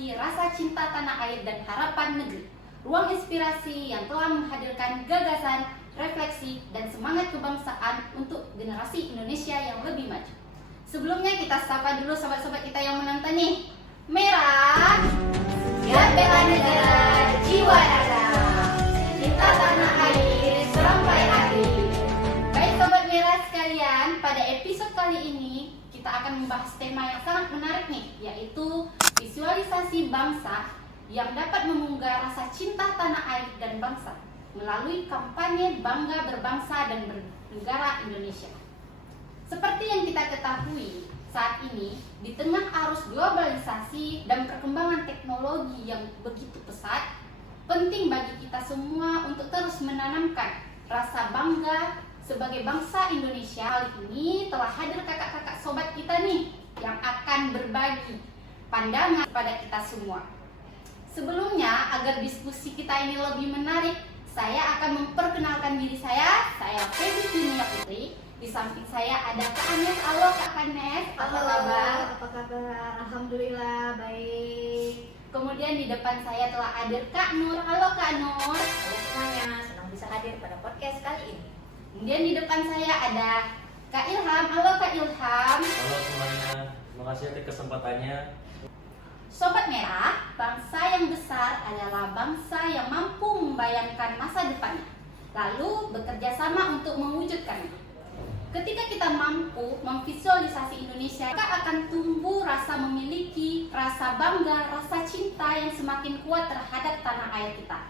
Inspirasi, Rasa Cinta Tanah Air dan Harapan Negeri. Ruang inspirasi yang telah menghadirkan gagasan, refleksi, dan semangat kebangsaan untuk generasi Indonesia yang lebih maju. Sebelumnya kita sapa dulu sobat-sobat kita yang menonton nih. Merah, ya bela negara, jiwa raga, cinta tanah air sampai akhir. Baik sobat merah sekalian, pada episode kali ini kita akan membahas tema yang sangat menarik nih, yaitu visualisasi bangsa yang dapat memunggah rasa cinta tanah air dan bangsa melalui kampanye Bangga Berbangsa dan Bernegara Indonesia. Seperti yang kita ketahui, saat ini di tengah arus globalisasi dan perkembangan teknologi yang begitu pesat, penting bagi kita semua untuk terus menanamkan rasa bangga sebagai bangsa Indonesia. Kali ini telah hadir kakak-kakak sobat kita nih yang akan berbagi pandangan kepada kita semua. Sebelumnya, agar diskusi kita ini lebih menarik, saya akan memperkenalkan diri saya Feby Junia Putri. Di samping saya ada Kak Anes. Halo Kak Anes, apa kabar? Apa kabar? Alhamdulillah baik. Kemudian di depan saya telah hadir Kak Nur. Halo Kak Nur. Halo semuanya, senang bisa hadir pada podcast kali ini. Kemudian di depan saya ada Kak Ilham. Halo Kak Ilham. Halo semuanya, terima kasih atas kesempatannya. Sobat Merah, bangsa yang besar adalah bangsa yang mampu membayangkan masa depannya, lalu bekerja sama untuk mewujudkannya. Ketika kita mampu memvisualisasi Indonesia, maka akan tumbuh rasa memiliki, rasa bangga, rasa cinta yang semakin kuat terhadap tanah air kita.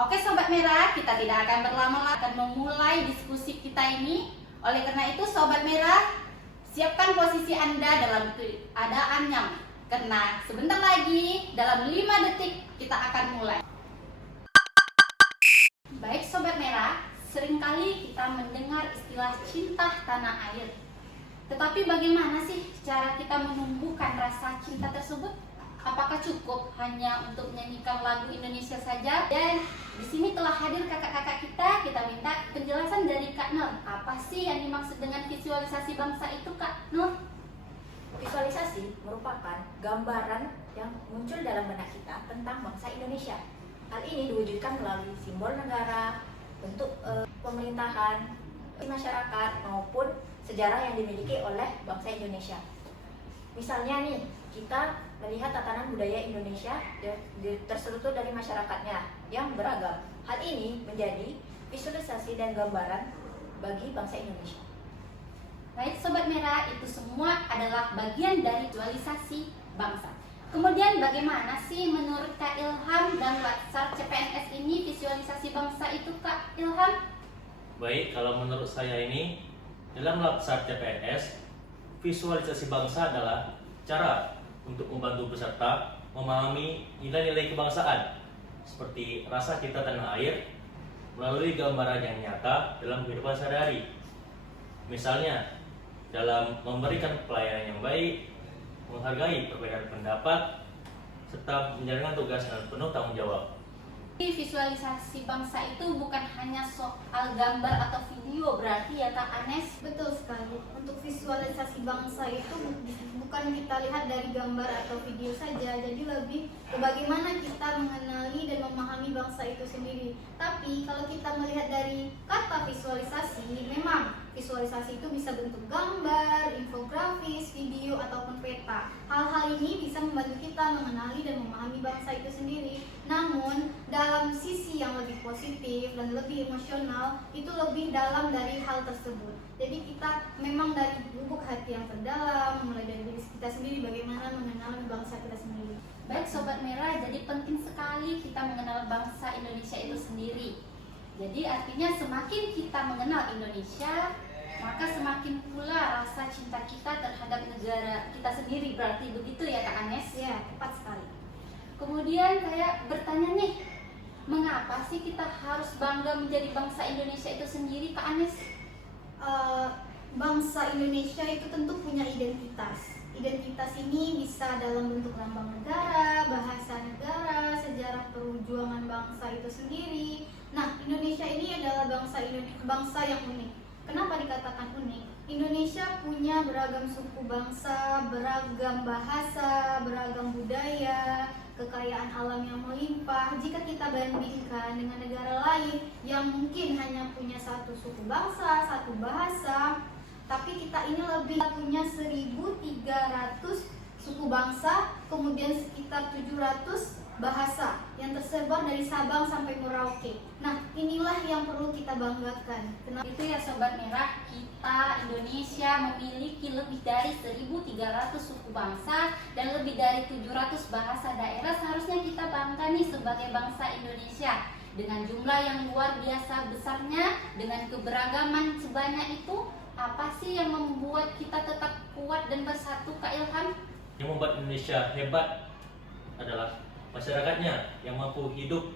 Oke Sobat Merah, kita tidak akan berlama-lama, akan memulai diskusi kita ini. Oleh karena itu Sobat Merah, siapkan posisi Anda dalam keadaan nyaman, karena sebentar lagi dalam 5 detik kita akan mulai. Baik Sobat Merah, seringkali kita mendengar istilah cinta tanah air. Tetapi bagaimana sih cara kita menumbuhkan rasa cinta tersebut? Apakah cukup hanya untuk menyanyikan lagu Indonesia saja? Dan di sini telah hadir kakak-kakak kita minta penjelasan dari Kak Nur. Apa sih yang dimaksud dengan visualisasi bangsa itu Kak Nur? Visualisasi merupakan gambaran yang muncul dalam benak kita tentang bangsa Indonesia. Hal ini diwujudkan melalui simbol negara, bentuk pemerintahan, masyarakat maupun sejarah yang dimiliki oleh bangsa Indonesia. Misalnya nih, kita melihat tatanan budaya Indonesia terstruktur dari masyarakatnya yang beragam. Hal ini menjadi visualisasi dan gambaran bagi bangsa Indonesia. Baik Sobat Merah, itu semua adalah bagian dari visualisasi bangsa. Kemudian bagaimana sih menurut Kak Ilham dan Latsar CPNS ini visualisasi bangsa itu Kak Ilham? Baik, kalau menurut saya ini, dalam Latsar CPNS, visualisasi bangsa adalah cara untuk membantu peserta memahami nilai-nilai kebangsaan seperti rasa cinta tanah air melalui gambaran yang nyata dalam kehidupan sehari-hari. Misalnya, dalam memberikan pelayanan yang baik, menghargai perbedaan pendapat, serta menjalankan tugas dengan penuh tanggung jawab. Visualisasi bangsa itu bukan hanya soal gambar atau video berarti ya Kak Anes? Betul sekali. Untuk visualisasi bangsa itu bukan kita lihat dari gambar atau video saja, jadi lebih ke bagaimana kita mengenali dan memahami bangsa itu sendiri. Tapi kalau kita melihat dari kata visualisasi, memang visualisasi itu bisa bentuk gambar, infografis, video, ataupun peta. Hal-hal ini bisa membantu kita mengenali dan memahami bangsa itu sendiri. Namun, dalam sisi yang lebih positif dan lebih emosional, itu lebih dalam dari hal tersebut. Jadi kita memang dari lubuk hati yang terdalam, mulai dari diri kita sendiri, bagaimana mengenal bangsa kita sendiri. Baik Sobat Merah, jadi penting sekali kita mengenal bangsa Indonesia itu sendiri. Jadi artinya semakin kita mengenal Indonesia, maka semakin pula rasa cinta kita terhadap negara kita sendiri. Berarti begitu ya Kak Anes? Ya, tepat sekali. Kemudian saya bertanya nih, mengapa sih kita harus bangga menjadi bangsa Indonesia itu sendiri Kak Anes? Bangsa Indonesia itu tentu punya identitas. Identitas ini bisa dalam bentuk lambang negara, bahasa negara, sejarah perjuangan bangsa itu sendiri. Nah, Indonesia ini adalah bangsa yang unik. Kenapa dikatakan unik? Indonesia punya beragam suku bangsa, beragam bahasa, beragam budaya, kekayaan alam yang melimpah. Jika kita bandingkan dengan negara lain yang mungkin hanya punya satu suku bangsa, satu bahasa, tapi kita ini lebih punya 1.300 suku bangsa, kemudian sekitar 700 bahasa yang tersebar dari Sabang sampai Merauke. Nah, inilah yang perlu kita banggakan. Kenapa? Itu ya Sobat Merah, kita Indonesia memiliki lebih dari 1.300 suku bangsa dan lebih dari 700 bahasa daerah. Seharusnya kita bangga nih sebagai bangsa Indonesia. Dengan jumlah yang luar biasa besarnya, dengan keberagaman sebanyak itu, apa sih yang membuat kita tetap kuat dan bersatu, Kak Ilham? Yang membuat Indonesia hebat adalah masyarakatnya yang mampu hidup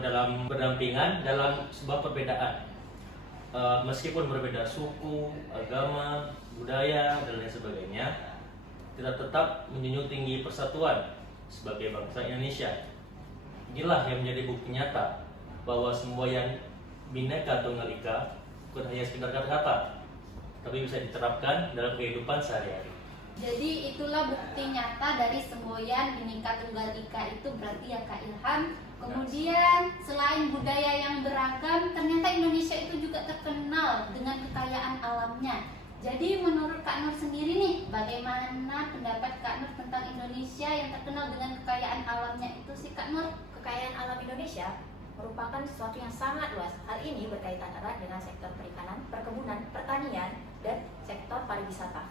dalam berdampingan dalam sebuah perbedaan. Meskipun berbeda suku, agama, budaya, dan lain sebagainya, kita tetap menjunjung tinggi persatuan sebagai bangsa Indonesia. Inilah yang menjadi bukti nyata bahwa semboyan Bhinneka Tunggal Ika bukan hanya sekedar kata-kata, tapi bisa diterapkan dalam kehidupan sehari-hari. Jadi itulah bukti nyata dari semboyan Bhinneka Tunggal Ika itu berarti ya Kak Ilham. Kemudian selain budaya yang beragam, ternyata Indonesia itu juga terkenal dengan kekayaan alamnya. Jadi menurut Kak Nur sendiri nih, bagaimana pendapat Kak Nur tentang Indonesia yang terkenal dengan kekayaan alamnya itu sih Kak Nur? Kekayaan alam Indonesia merupakan sesuatu yang sangat luas. Hal ini berkaitan erat dengan sektor perikanan, perkebunan, pertanian, dan sektor pariwisata.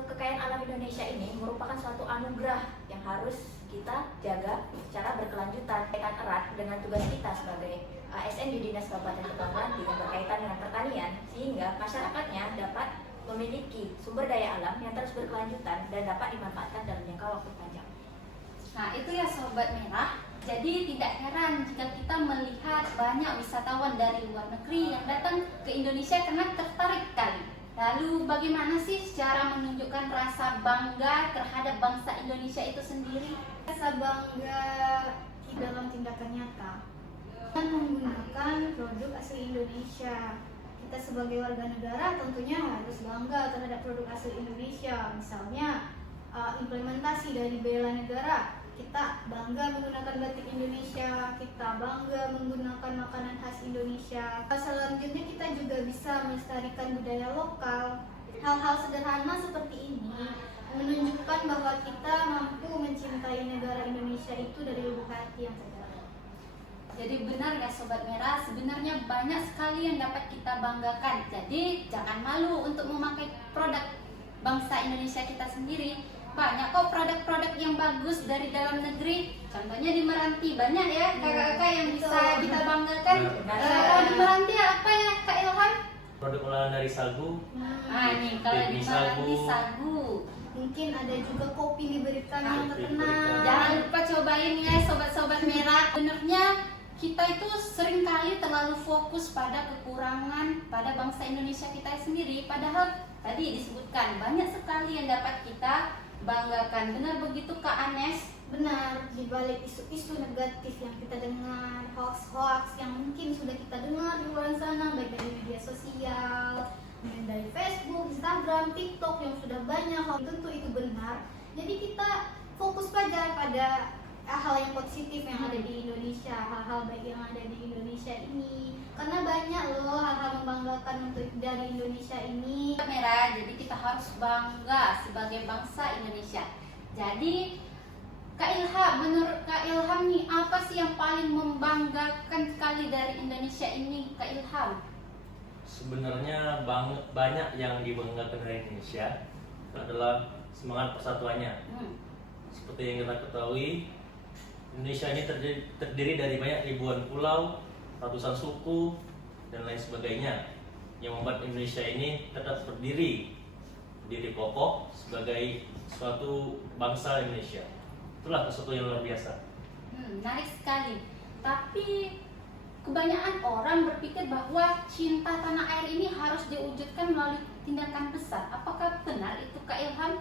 Kekayaan alam Indonesia ini merupakan suatu anugerah yang harus kita jaga secara berkelanjutan. Kaitan erat dengan tugas kita sebagai ASN di Dinas Kabupaten Kepulauan yang berkaitan dengan pertanian, sehingga masyarakatnya dapat memiliki sumber daya alam yang terus berkelanjutan dan dapat dimanfaatkan dalam jangka waktu panjang. Nah itu ya Sobat Merah. Jadi tidak heran jika kita melihat banyak wisatawan dari luar negeri yang datang ke Indonesia karena tertarik kali. Lalu bagaimana sih cara menunjukkan rasa bangga terhadap bangsa Indonesia itu sendiri? Rasa bangga dalam tindakan nyata dan menggunakan produk asli Indonesia. Kita sebagai warga negara tentunya harus bangga terhadap produk asli Indonesia. Misalnya implementasi dari bela negara, kita bangga menggunakan batik Indonesia, kita bangga menggunakan makanan khas Indonesia. Selanjutnya kita juga bisa melestarikan budaya lokal. Hal-hal sederhana seperti ini menunjukkan bahwa kita mampu mencintai negara Indonesia itu dari lubuk hati yang terdalam. Jadi benar ya Sobat Merah, sebenarnya banyak sekali yang dapat kita banggakan. Jadi jangan malu untuk memakai produk bangsa Indonesia kita sendiri. Banyak kok produk-produk yang bagus dari dalam negeri. Contohnya di Meranti banyak ya kakak-kakak yang bisa kita banggakan. Kalau di Meranti apa ya Kak Ilham? Produk olahan dari sagu, Nih kalau di Baby Meranti sagu. sagu. Mungkin ada juga kopi liberikan yang Kopi terkenal. liberikan. Jangan lupa cobain ya sobat-sobat merah. Sebenarnya kita itu sering kali terlalu fokus pada kekurangan pada bangsa Indonesia kita sendiri. Padahal tadi disebutkan banyak sekali yang dapat kita banggakan. Benar begitu Kak Anes? Benar, di balik isu-isu negatif yang kita dengar, hoax-hoax yang mungkin sudah kita dengar di luar sana, baik dari media sosial, kemudian dari Facebook, Instagram, TikTok yang sudah banyak, tentu itu benar. Jadi kita fokus pada hal yang positif yang ada di Indonesia, hal-hal baik yang ada di Indonesia ini. Karena banyak loh hal-hal membanggakan untuk dari Indonesia ini. Merah, jadi kita harus bangga sebagai bangsa Indonesia. Jadi Kak Ilham, menurut Kak Ilham nih apa sih yang paling membanggakan sekali dari Indonesia ini Kak Ilham? sebenarnya banyak yang dibanggakan dari Indonesia adalah semangat persatuannya. Seperti yang kita ketahui, Indonesia ini terdiri dari banyak ribuan pulau, ratusan suku, dan lain sebagainya, yang membuat Indonesia ini tetap berdiri kokoh sebagai suatu bangsa Indonesia. Itulah sesuatu yang luar biasa. Menarik sekali. Tapi kebanyakan orang berpikir bahwa cinta tanah air ini harus diwujudkan melalui tindakan besar. Apakah benar itu Kak Ilham?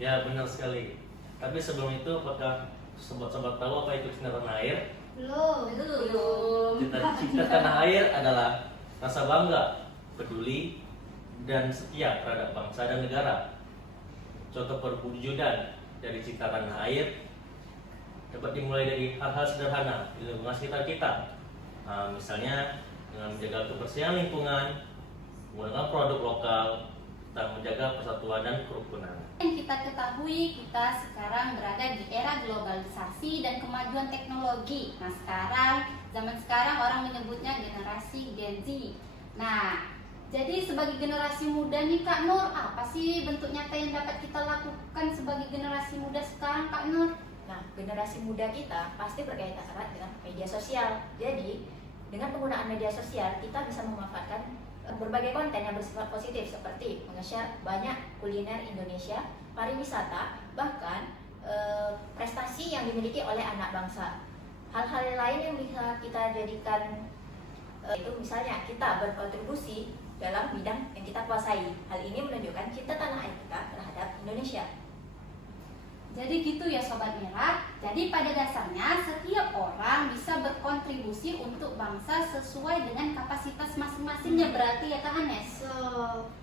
Ya, benar sekali. Tapi sebelum itu, apakah sobat-sobat tahu apa itu cinta tanah air? Belum. Cinta tanah air adalah rasa bangga, peduli, dan setia terhadap bangsa dan negara. Contoh perwujudan dari cinta tanah air dapat dimulai dari hal-hal sederhana di lingkungan sekitar kita. Misalnya dengan menjaga kebersihan lingkungan, menggunakan produk lokal, dan menjaga persatuan dan kerukunan. Yang kita ketahui, kita sekarang berada di era globalisasi dan kemajuan teknologi. Nah, zaman sekarang orang menyebutnya generasi Gen Z. Nah, jadi sebagai generasi muda nih Kak Nur, apa sih bentuk nyata yang dapat kita lakukan sebagai generasi muda sekarang Kak Nur? Nah, generasi muda kita pasti berkaitan erat dengan media sosial. Jadi, dengan penggunaan media sosial, kita bisa memanfaatkan berbagai konten yang bersifat positif seperti menge-share banyak kuliner Indonesia, pariwisata, bahkan prestasi yang dimiliki oleh anak bangsa. Hal-hal lain yang bisa kita jadikan itu misalnya kita berkontribusi dalam bidang yang kita kuasai. Hal ini menunjukkan cinta tanah air kita terhadap Indonesia. Jadi gitu ya Sobat Merah. Jadi pada dasarnya setiap orang bisa berkontribusi untuk bangsa sesuai dengan kapasitas masing-masingnya, berarti ya Kak Anes?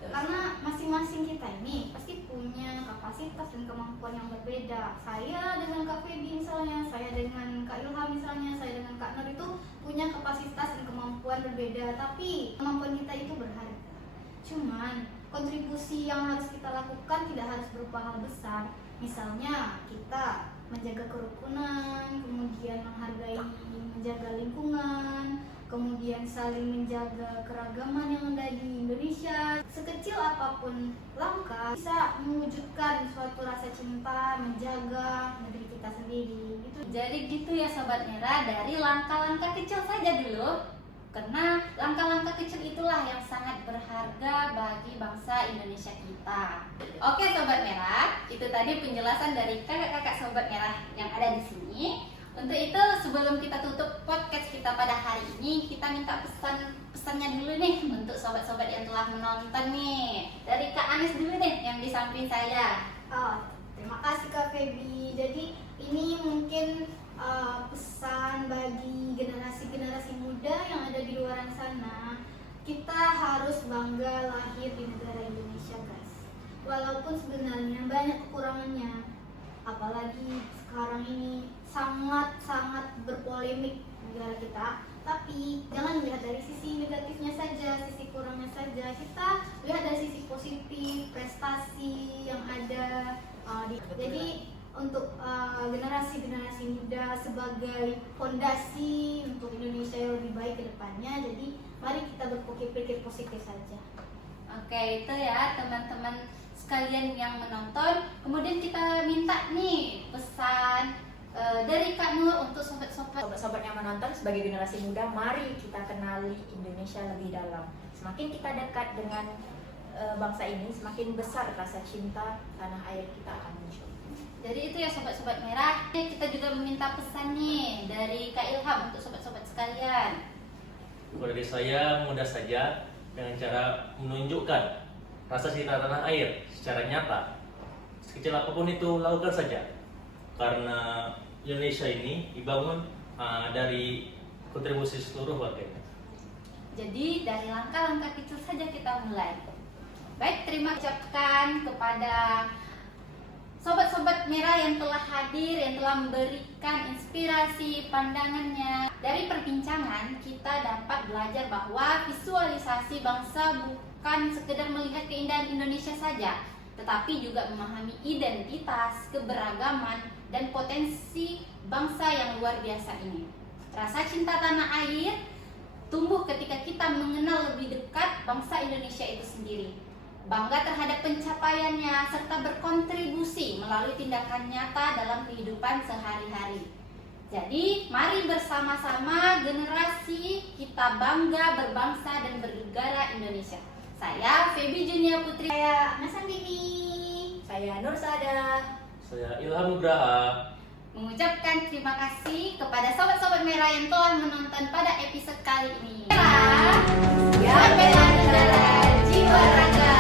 Karena masing-masing kita ini pasti punya kapasitas dan kemampuan yang berbeda. Saya dengan Kak Feby misalnya, saya dengan Kak Ilham misalnya, saya dengan Kak Nur itu punya kapasitas dan kemampuan berbeda, tapi kemampuan kita itu berharga. Cuman kontribusi yang harus kita lakukan tidak harus berupa hal besar. Misalnya kita menjaga kerukunan, kemudian menjaga lingkungan, kemudian saling menjaga keragaman yang ada di Indonesia. Sekecil apapun langkah bisa mewujudkan suatu rasa cinta, menjaga negeri kita sendiri. Jadi gitu ya Sobat Merah, dari langkah-langkah kecil saja dulu. Karena langkah-langkah kecil itulah yang sangat berharga bagi bangsa Indonesia kita. Oke Sobat Merah, itu tadi penjelasan dari kakak-kakak Sobat Merah yang ada di sini. Untuk itu sebelum kita tutup podcast kita pada hari ini, kita minta pesannya dulu nih untuk sobat-sobat yang telah menonton nih. Dari Kak Anes dulu deh yang di samping saya. Terima kasih Kak Feby. Jadi ini mungkin pesan bagi generasi-generasi muda yang ada di luar sana. Kita harus bangga lahir di negara Indonesia guys. Walaupun sebenarnya banyak kekurangannya, apalagi sekarang ini sangat-sangat berpolemik negara kita. Tapi jangan lihat dari sisi negatifnya saja, sisi kurangnya saja. Kita lihat dari sisi positif, prestasi yang ada. Jadi untuk generasi-generasi muda sebagai fondasi untuk Indonesia yang lebih baik ke depannya. Jadi mari kita berpikir positif saja. Oke, itu ya teman-teman sekalian yang menonton. Kemudian kita minta nih pesan dari Kak Nur untuk Sobat-sobat yang menonton, sebagai generasi muda, mari kita kenali Indonesia lebih dalam. Semakin kita dekat dengan bangsa ini, semakin besar rasa cinta tanah air kita akan muncul. Jadi itu ya Sobat-Sobat Merah. Kita juga meminta pesan nih dari Kak Ilham untuk sobat-sobat sekalian. Dari saya mudah saja dengan cara menunjukkan rasa cinta tanah air secara nyata. Sekecil apapun itu lakukan saja. Karena Indonesia ini dibangun dari kontribusi seluruh warganya. Jadi dari langkah-langkah kecil saja kita mulai. Baik, terima ucapkan kepada sobat-sobat merah yang telah hadir, yang telah memberikan inspirasi pandangannya. Dari perbincangan kita dapat belajar bahwa visualisasi bangsa bukan sekedar melihat keindahan Indonesia saja, tetapi juga memahami identitas, keberagaman, dan potensi bangsa yang luar biasa ini. Rasa cinta tanah air tumbuh ketika kita mengenal lebih dekat bangsa Indonesia itu sendiri. Bangga terhadap pencapaiannya serta berkontribusi melalui tindakan nyata dalam kehidupan sehari-hari. Jadi, mari bersama-sama generasi kita bangga berbangsa dan bernegara Indonesia. Saya Feby Junia Putri. Saya Nasan Bibi. Saya Nur Sada. Saya Ilham Nugraha. Mengucapkan terima kasih kepada sobat-sobat merah yang telah menonton pada episode kali ini. Merah, ya bela negara, jiwa raga.